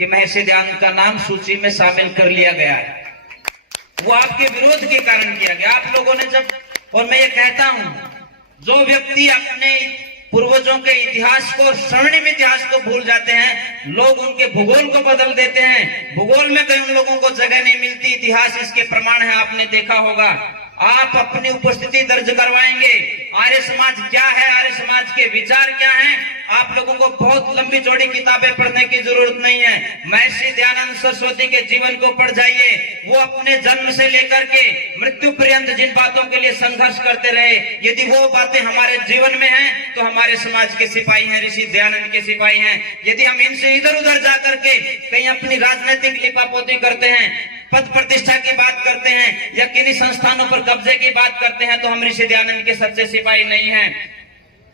कि महर्षि दयानंद का नाम सूची में शामिल कर लिया गया है। वो आपके विरोध के कारण किया गया। आप लोगों ने जब, और मैं ये कहता हूं, जो व्यक्ति अपने पूर्वजों के इतिहास को, स्वर्णिम इतिहास को भूल जाते हैं, लोग उनके भूगोल को बदल देते हैं। भूगोल में कहीं उन लोगों को जगह नहीं मिलती, इतिहास इसके प्रमाण है, आपने देखा होगा। आप अपनी उपस्थिति दर्ज करवाएंगे, आर्य समाज क्या है, आर्य समाज के विचार क्या हैं। आप लोगों को बहुत लंबी चौड़ी किताबें पढ़ने की जरूरत नहीं है। महर्षि दयानंद सरस्वती के जीवन को पढ़ जाइए। वो अपने जन्म से लेकर के मृत्यु पर्यंत जिन बातों के लिए संघर्ष करते रहे, यदि वो बातें हमारे जीवन में हैं तो हमारे समाज के सिपाही हैं, ऋषि दयानंद के सिपाही हैं। यदि हम इनसे इधर उधर जाकर के कहीं अपनी राजनीतिक लिपापोती करते हैं, पद प्रतिष्ठा की बात करते हैं, या किन्हीं संस्थानों पर कब्जे की बात करते हैं, तो हम ऋषि दयानंद के सच्चे सिपाही नहीं हैं।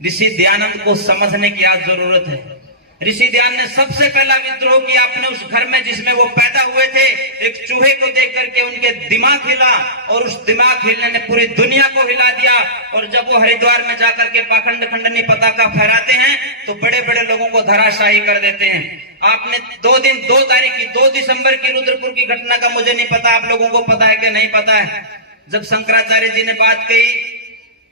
ऋषि दयानंद को समझने की आज जरूरत है। ऋषि दयानंद ने सबसे पहला विद्रोह किया अपने उस घर में जिसमें वो पैदा हुए थे। एक चूहे को देख करके उनके दिमाग हिला, और उस दिमाग हिलने ने पूरी दुनिया को हिला दिया। और जब वो हरिद्वार में जाकर के पाखंड खंडनी पताका फहराते हैं तो बड़े बड़े लोगों को धराशाही कर देते हैं। आपने 2 तारीख की 2 दिसंबर की रुद्रपुर की घटना का मुझे नहीं पता, आप लोगों को पता है कि नहीं पता है। जब शंकराचार्य जी ने बात कही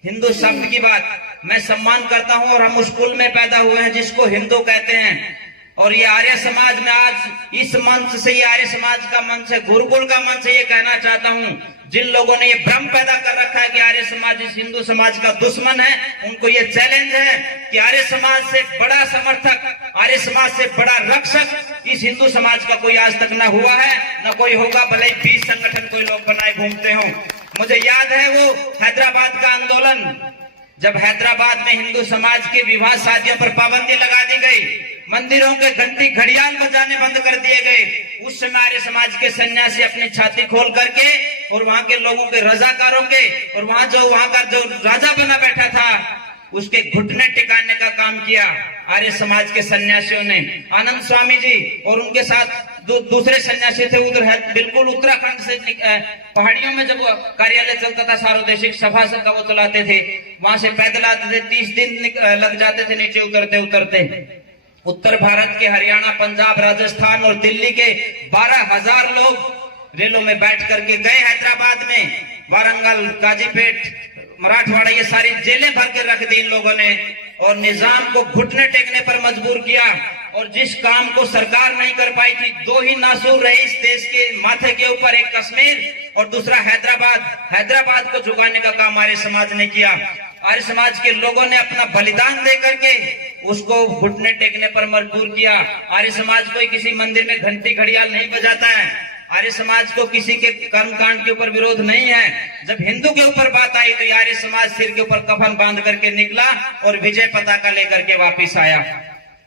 हिंदू शब्द की बात, मैं सम्मान करता हूं, और हम उस कुल में पैदा हुए हैं जिसको हिंदू कहते हैं। और ये आर्य समाज में आज इस मंच से, ये आर्य समाज का मंच है, गुरुकुल का मंच है, ये कहना चाहता हूं, जिन लोगों ने ये भ्रम पैदा कर रखा है कि आर्य समाज इस हिंदू समाज का दुश्मन है, उनको ये चैलेंज है कि आर्य समाज से बड़ा समर्थक, आर्य समाज से बड़ा रक्षक इस हिंदू समाज का कोई आज तक ना हुआ है, ना कोई होगा, भले ही 20 संगठन कोई लोग बनाए घूमते हो। मुझे याद है वो हैदराबाद का आंदोलन, जब हैदराबाद में हिंदू समाज के विवाह शादियों पर पाबंदी लगा दी गई, मंदिरों के घंटी घड़ियाल बजाने बंद कर दिए गए, उस समय आर्य समाज के सन्यासी अपनी छाती खोल करके और वहां के लोगों के रजाकारों के, और वहां का जो राजा बना बैठा था उसके घुटने टिकाने का काम किया आर्य समाज के सन्यासियों ने। आनंद स्वामी जी और उनके साथ दूसरे सन्यासी थे, उधर बिल्कुल उत्तराखंड से पहाड़ियों में जब कार्यालय चलता था, सार्वदेशिक सभा का वो चलाते थे, वहां से पैदल आते थे, 30 दिन लग जाते थे नीचे उतरते उतरते। उत्तर भारत के हरियाणा, पंजाब, राजस्थान और दिल्ली के 12,000 लोग रेलों में बैठ करके गए हैदराबाद में। वारंगल, काजीपेट, मराठवाड़ा, ये सारी जेलें भर के रख दी इन लोगों ने, और निजाम को घुटने टेकने पर मजबूर किया। और जिस काम को सरकार नहीं कर पाई थी, 2 ही नासूर रहे इस देश के माथे के ऊपर, एक कश्मीर और दूसरा हैदराबाद। हैदराबाद को झुकाने का काम आर्य समाज ने किया। आर्य समाज के लोगों ने अपना बलिदान दे करके उसको घुटने टेकने पर मजबूर किया। आर्य समाज कोई किसी मंदिर में घंटी घड़ियाल नहीं बजाता है। आर्य समाज को किसी के कर्मकांड के ऊपर विरोध नहीं है। जब हिंदू के ऊपर बात आई तो आर्य समाज सिर के ऊपर कफन बांध करके निकला और विजय पताका लेकर के वापिस आया।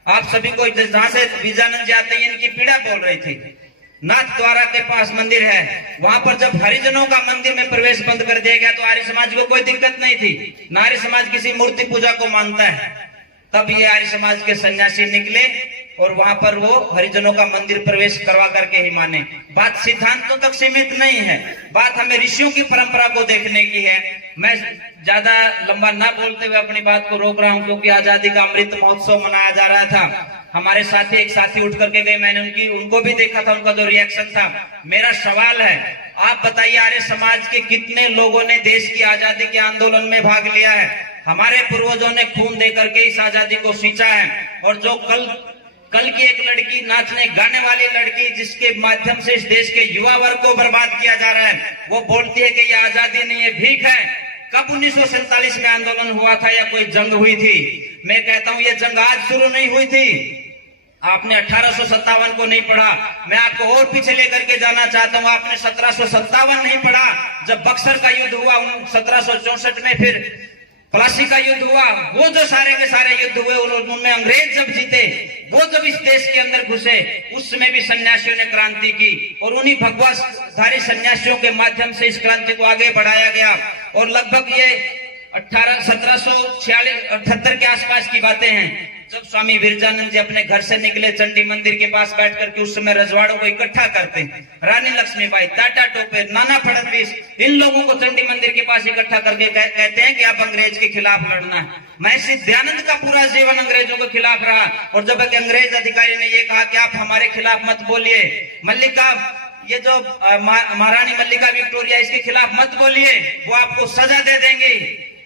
आप सभी को जहां से विजयानंद जी आते हैं, इनकी पीड़ा बोल रही थी। नाथ द्वारा के पास मंदिर है, वहां पर जब हरिजनों का मंदिर में प्रवेश बंद कर दिया गया तो आर्य समाज को कोई दिक्कत नहीं थी। न आर्य समाज किसी मूर्ति पूजा को मानता है। तब ये आर्य समाज के सन्यासी निकले और वहां पर वो हरिजनों का मंदिर प्रवेश करवा करके ही माने। बात सिद्धांतों तक सीमित नहीं है, बात हमें ऋषियों की परंपरा को देखने की है। मैं ज्यादा लंबा ना बोलते हुए अपनी बात को रोक रहा हूं, क्योंकि आजादी का अमृत महोत्सव मनाया जा रहा था। हमारे साथी एक साथी उठ करके गए, मैंने उनको भी देखा था, उनका जो रिएक्शन था। मेरा सवाल है, आप बताइए आर्य समाज के कितने लोगों ने देश की आजादी के आंदोलन में भाग लिया है? हमारे पूर्वजों ने खून दे करके इस आजादी को सींचा है। और जो कल की एक लड़की, नाचने गाने वाली लड़की, जिसके माध्यम से इस देश के युवा वर्ग को बर्बाद किया जा रहा है, वो बोलती है कि ये आजादी नहीं है, भीख है। कब 1947 में आंदोलन हुआ था या कोई जंग हुई थी? मैं कहता हूं ये जंग आज शुरू नहीं हुई थी। आपने 1857 को नहीं पढ़ा, मैं आपको और पीछे लेकर के जाना चाहता हूं। आपने 1757 नहीं पढ़ा, जब बक्सर का युद्ध हुआ 1764 में, फिर प्लासी का युद्ध हुआ, वो जो सारे के सारे युद्ध हुए उनमें अंग्रेज जब जीते, वो जब इस देश के अंदर घुसे, उस समय भी सन्यासियों ने क्रांति की। और उन्हीं भगवाधारी सन्यासियों के माध्यम से इस क्रांति को आगे बढ़ाया गया। और लगभग ये 1746-78 के आसपास की बातें हैं। जब स्वामी विरजानंद जी अपने घर से निकले चंडी मंदिर के पास बैठ करके उस समय रजवाड़ों को इकट्ठा करते हैं, रानी लक्ष्मीबाई, टाटा टोपे, नाना फडणवीस, इन लोगों को चंडी मंदिर के पास इकट्ठा करके कहते हैं कि आप अंग्रेज के खिलाफ लड़ना है। महर्षि दयानंद का पूरा जीवन अंग्रेजों के खिलाफ रहा, और जब एक अंग्रेज अधिकारी ने ये कहा कि आप हमारे खिलाफ मत बोलिए, मल्लिका, ये जो महारानी मल्लिका विक्टोरिया, इसके खिलाफ मत बोलिए, वो आपको सजा दे देंगे।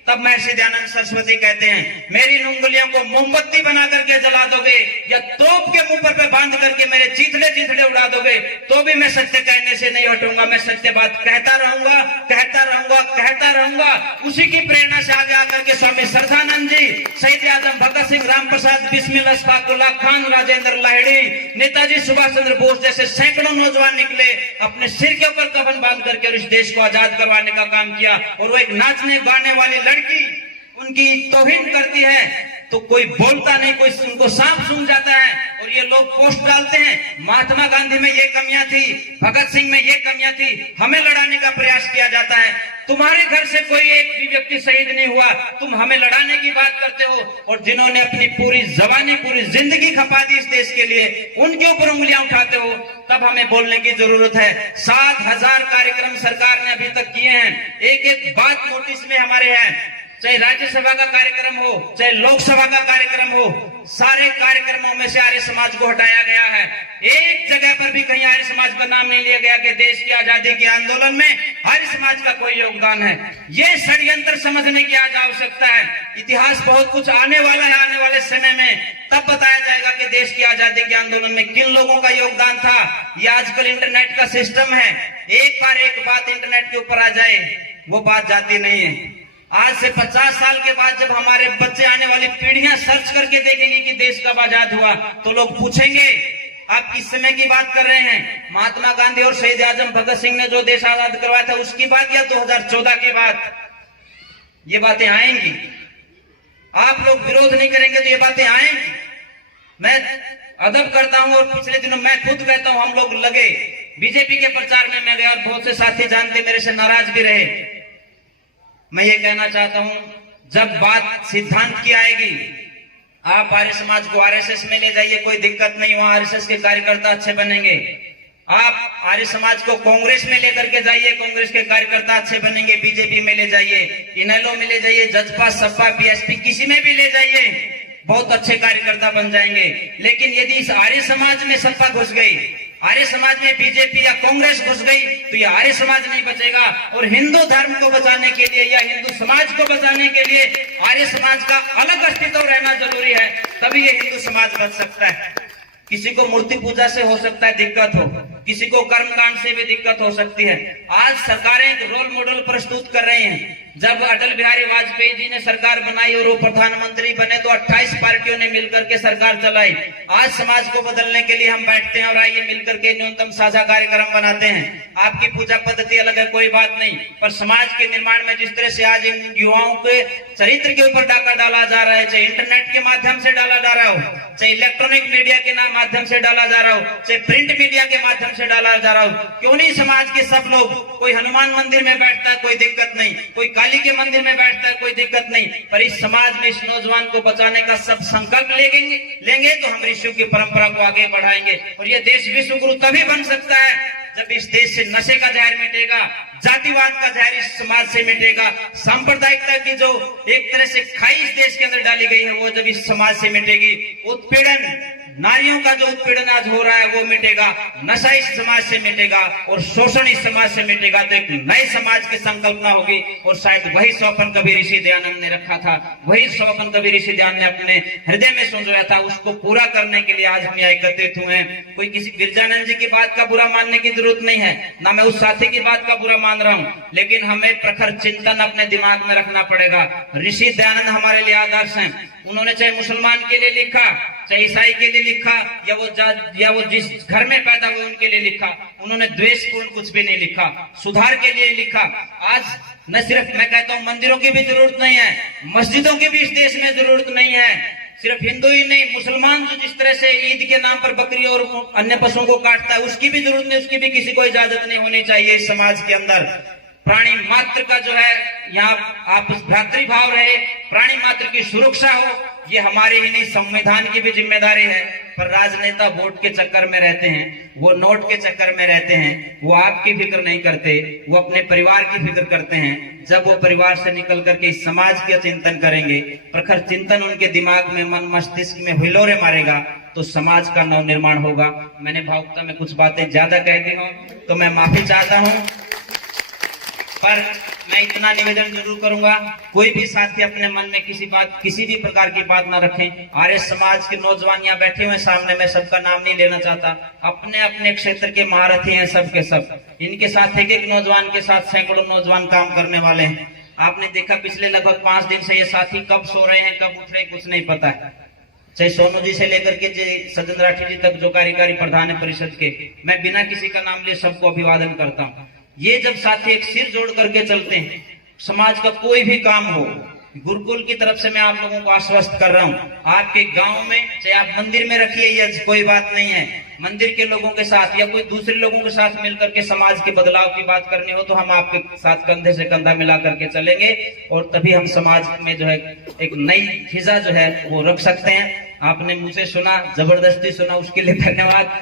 तब महर्षि दयानंद सरस्वती कहते हैं, मेरी उंगलियों को मोमबत्ती बना करके जला दोगे या तोप के मुंह पर बांध करके मेरे चीथड़े चीथड़े उड़ा दोगे तो भी मैं सत्य कहने से नहीं हटूंगा। मैं सत्य बात कहता रहूंगा, कहता रहूंगा, कहता रहूंगा। उसी की प्रेरणा से आगे आकर के स्वामी श्रद्धानंद जी, शहीद आजम भगत सिंह, राम प्रसाद बिस्मिल, अशफाकुल्लाह खान, राजेंद्र लाहिड़ी, नेताजी सुभाष चंद्र बोस जैसे सैकड़ों नौजवान निकले, अपने सिर के ऊपर कफन बांध करके और इस देश को आजाद करवाने का काम किया। और वो एक नाचने गाने वाली लड़की उनकी तौहीन करती है तो कोई बोलता नहीं, कोई उनको सांप सूंघ जाता है, और ये लोग पोस्ट डालते हैं, महात्मा गांधी में ये कमियां थी, भगत सिंह में ये कमियां थी, हमें लड़ाने का प्रयास किया जाता है। तुम्हारे घर से कोई एक भी व्यक्ति शहीद नहीं हुआ, तुम हमें लड़ाने की बात करते हो। और जिन्होंने अपनी पूरी जवानी, पूरी जिंदगी खपा दी इस देश के लिए, उनके ऊपर उंगलियां उठाते हो, तब हमें बोलने की जरूरत है। 7,000 कार्यक्रम सरकार ने अभी तक किए हैं, एक एक बात नोटिस में हमारे हैं, चाहे राज्यसभा का कार्यक्रम हो, चाहे लोकसभा का कार्यक्रम हो, सारे कार्यक्रमों में से आर्य समाज को हटाया गया है। एक जगह पर भी कहीं आर्य समाज का नाम नहीं लिया गया कि देश की आजादी के आंदोलन में आर्य समाज का कोई योगदान है। ये षड्यंत्र समझने की आज आवश्यकता है। इतिहास बहुत कुछ आने वाला है, आने वाले समय में तब बताया जाएगा कि देश की आजादी के आंदोलन में किन लोगों का योगदान था। ये आजकल इंटरनेट का सिस्टम है, एक बार एक बात इंटरनेट के ऊपर आ जाए वो बात जाती नहीं है। आज से 50 साल के बाद जब हमारे बच्चे, आने वाली पीढ़ियां सर्च करके देखेंगी कि देश कब आजाद हुआ, तो लोग पूछेंगे आप किस समय की बात कर रहे हैं, महात्मा गांधी और शहीद आजम भगत सिंह ने जो देश आजाद करवाया था उसकी बात या 2014 की बात? ये बातें आएंगी। आप लोग विरोध नहीं करेंगे तो ये बातें आएंगी। मैं अदब करता हूं और पिछले दिनों मैं खुद कहता हूं, हम लोग लगे बीजेपी के प्रचार में मैं गया और बहुत से साथी जानते मेरे से नाराज भी रहे। मैं ये कहना चाहता हूं, जब बात सिद्धांत की आएगी, आप आर्य समाज को आरएसएस में ले जाइए, कोई दिक्कत नहीं, वहां आरएसएस के कार्यकर्ता अच्छे बनेंगे। आप आर्य समाज को कांग्रेस में लेकर के जाइए, कांग्रेस के कार्यकर्ता अच्छे बनेंगे। बीजेपी में ले जाइए, इनेलो में ले जाइए, जजपा, सपा, बीएसपी, किसी में भी ले जाइए, बहुत अच्छे कार्यकर्ता बन जाएंगे। लेकिन यदि इस आर्य समाज में सपा घुस गई, आर्य समाज में बीजेपी या कांग्रेस घुस गई, तो ये आर्य समाज नहीं बचेगा। और हिंदू धर्म को बचाने के लिए या हिंदू समाज को बचाने के लिए आर्य समाज का अलग अस्तित्व रहना जरूरी है, तभी ये हिंदू समाज बच सकता है। किसी को मूर्ति पूजा से हो सकता है दिक्कत हो, किसी को कर्मकांड से भी दिक्कत हो सकती है। आज सरकारें एक रोल मॉडल प्रस्तुत कर रही हैं। जब अटल बिहारी वाजपेयी जी ने सरकार बनाई और वो प्रधानमंत्री बने तो 28 पार्टियों ने मिलकर के सरकार चलाई। आज समाज को बदलने के लिए हम बैठते हैं और आइए मिलकर के न्यूनतम साझा कार्यक्रम बनाते हैं। आपकी पूजा पद्धति अलग है, कोई बात नहीं, पर समाज के निर्माण में जिस तरह से आज इन युवाओं के चरित्र के ऊपर डाका डाला जा रहा है, चाहे इंटरनेट के माध्यम से डाला जा रहा हो, चाहे इलेक्ट्रॉनिक मीडिया के माध्यम से डाला जा रहा हो, चाहे प्रिंट मीडिया के माध्यम से डाला जा रहा हो, क्यों नहीं समाज के सब लोग, कोई हनुमान मंदिर में बैठता है कोई दिक्कत नहीं, कोई काली के मंदिर में बैठता है कोई दिक्कत नहीं, पर इस समाज में इस नौजवान को बचाने का सब संकल्प लेंगे तो हम ऋषियों की परंपरा को आगे बढ़ाएंगे। और ये देश विश्व गुरु तभी बन सकता है जब इस देश से नशे का जहर मिटेगा, जातिवाद का जहर इस समाज से मिटेगा, सांप्रदायिकता की जो एक तरह से खाई इस देश के अंदर डाली गई है वो जब इस समाज से मिटेगी, उत्पीड़न, नारियों का जो उत्पीड़न आज हो रहा है वो मिटेगा, नशा इस समाज से मिटेगा और शोषण इस समाज से मिटेगा, तो एक नए समाज की संकल्पना होगी। और शायद वही स्वप्न कभी ऋषि दयानंद ने रखा था, वही स्वप्न कभी ऋषि दयानंद ने अपने हृदय में संजोया था, उसको पूरा करने के लिए आज हम यहाँ एकत्रित हुए हैं। कोई किसी विरजानंद जी की बात का बुरा मानने की जरूरत नहीं है, ना मैं उस साथी की बात का बुरा मान रहा हूँ, लेकिन हमें प्रखर चिंतन अपने दिमाग में रखना पड़ेगा। ऋषि दयानंद हमारे लिए आदर्श हैं। उन्होंने चाहे मुसलमान के लिए लिखा, चाहे ईसाई के लिए लिखा, या वो जिस घर में पैदा हुए उनके लिए लिखा, उन्होंने द्वेषपूर्ण कुछ भी नहीं लिखा, सुधार के लिए लिखा। आज न सिर्फ मैं कहता हूँ मंदिरों की भी जरूरत नहीं है, मस्जिदों की भी इस देश में जरूरत नहीं है। सिर्फ हिंदू ही नहीं, मुसलमान जो जिस तरह से ईद के नाम पर बकरी और अन्य पशुओं को काटता है उसकी भी जरूरत नहीं, उसकी भी किसी को इजाजत नहीं होनी चाहिए इस समाज के अंदर। प्राणी मात्र का जो है यहाँ आपस भ्रातृभाव रहे, प्राणी मात्र की सुरक्षा हो, ये हमारे ही नहीं संविधान की भी जिम्मेदारी है। पर राजनेता वोट के चक्कर में रहते हैं, वो नोट के चक्कर में रहते हैं, वो आपकी फिक्र नहीं करते, वो अपने परिवार की फिक्र करते हैं। जब वो परिवार से निकल करके इस समाज का चिंतन करेंगे, प्रखर चिंतन उनके दिमाग में, मन मस्तिष्क में हिलोरे मारेगा, तो समाज का नव निर्माण होगा। मैंने भावुकता में कुछ बातें ज्यादा कह दी हूं तो मैं माफी चाहता हूं, पर मैं इतना निवेदन जरूर करूंगा, कोई भी साथी अपने मन में किसी भी प्रकार की बात ना रखें। आर्य समाज के नौजवान यहाँ बैठे हुए सामने, मैं सबका नाम नहीं लेना चाहता, अपने अपने क्षेत्र के महारथी हैं सब के सब। इनके साथ एक नौजवान के साथ सैकड़ों नौजवान काम करने वाले हैं। आपने देखा पिछले लगभग 5 दिन से ये साथी कब सो रहे हैं, कब उठ रहे हैं, कुछ नहीं पता है। चाहे सोनू जी से लेकर के सज्जन राठी जी तक जो कार्यकारी प्रधान है परिषद के, मैं बिना किसी का नाम लिए सबको अभिवादन करता हूँ। ये जब साथी एक सिर जोड़ करके चलते हैं, समाज का कोई भी काम हो, गुरुकुल की तरफ से मैं आप लोगों को आश्वस्त कर रहा हूँ, आपके गांव में चाहे आप मंदिर में रखिए, या कोई बात नहीं है, मंदिर के लोगों के साथ या कोई दूसरे लोगों के साथ मिलकर के समाज के बदलाव की बात करनी हो, तो हम आपके साथ कंधे से कंधा मिला करके चलेंगे, और तभी हम समाज में जो है एक नई फिजा जो है वो रख सकते हैं। आपने मुझसे सुना, जबरदस्ती सुना, उसके लिए धन्यवाद।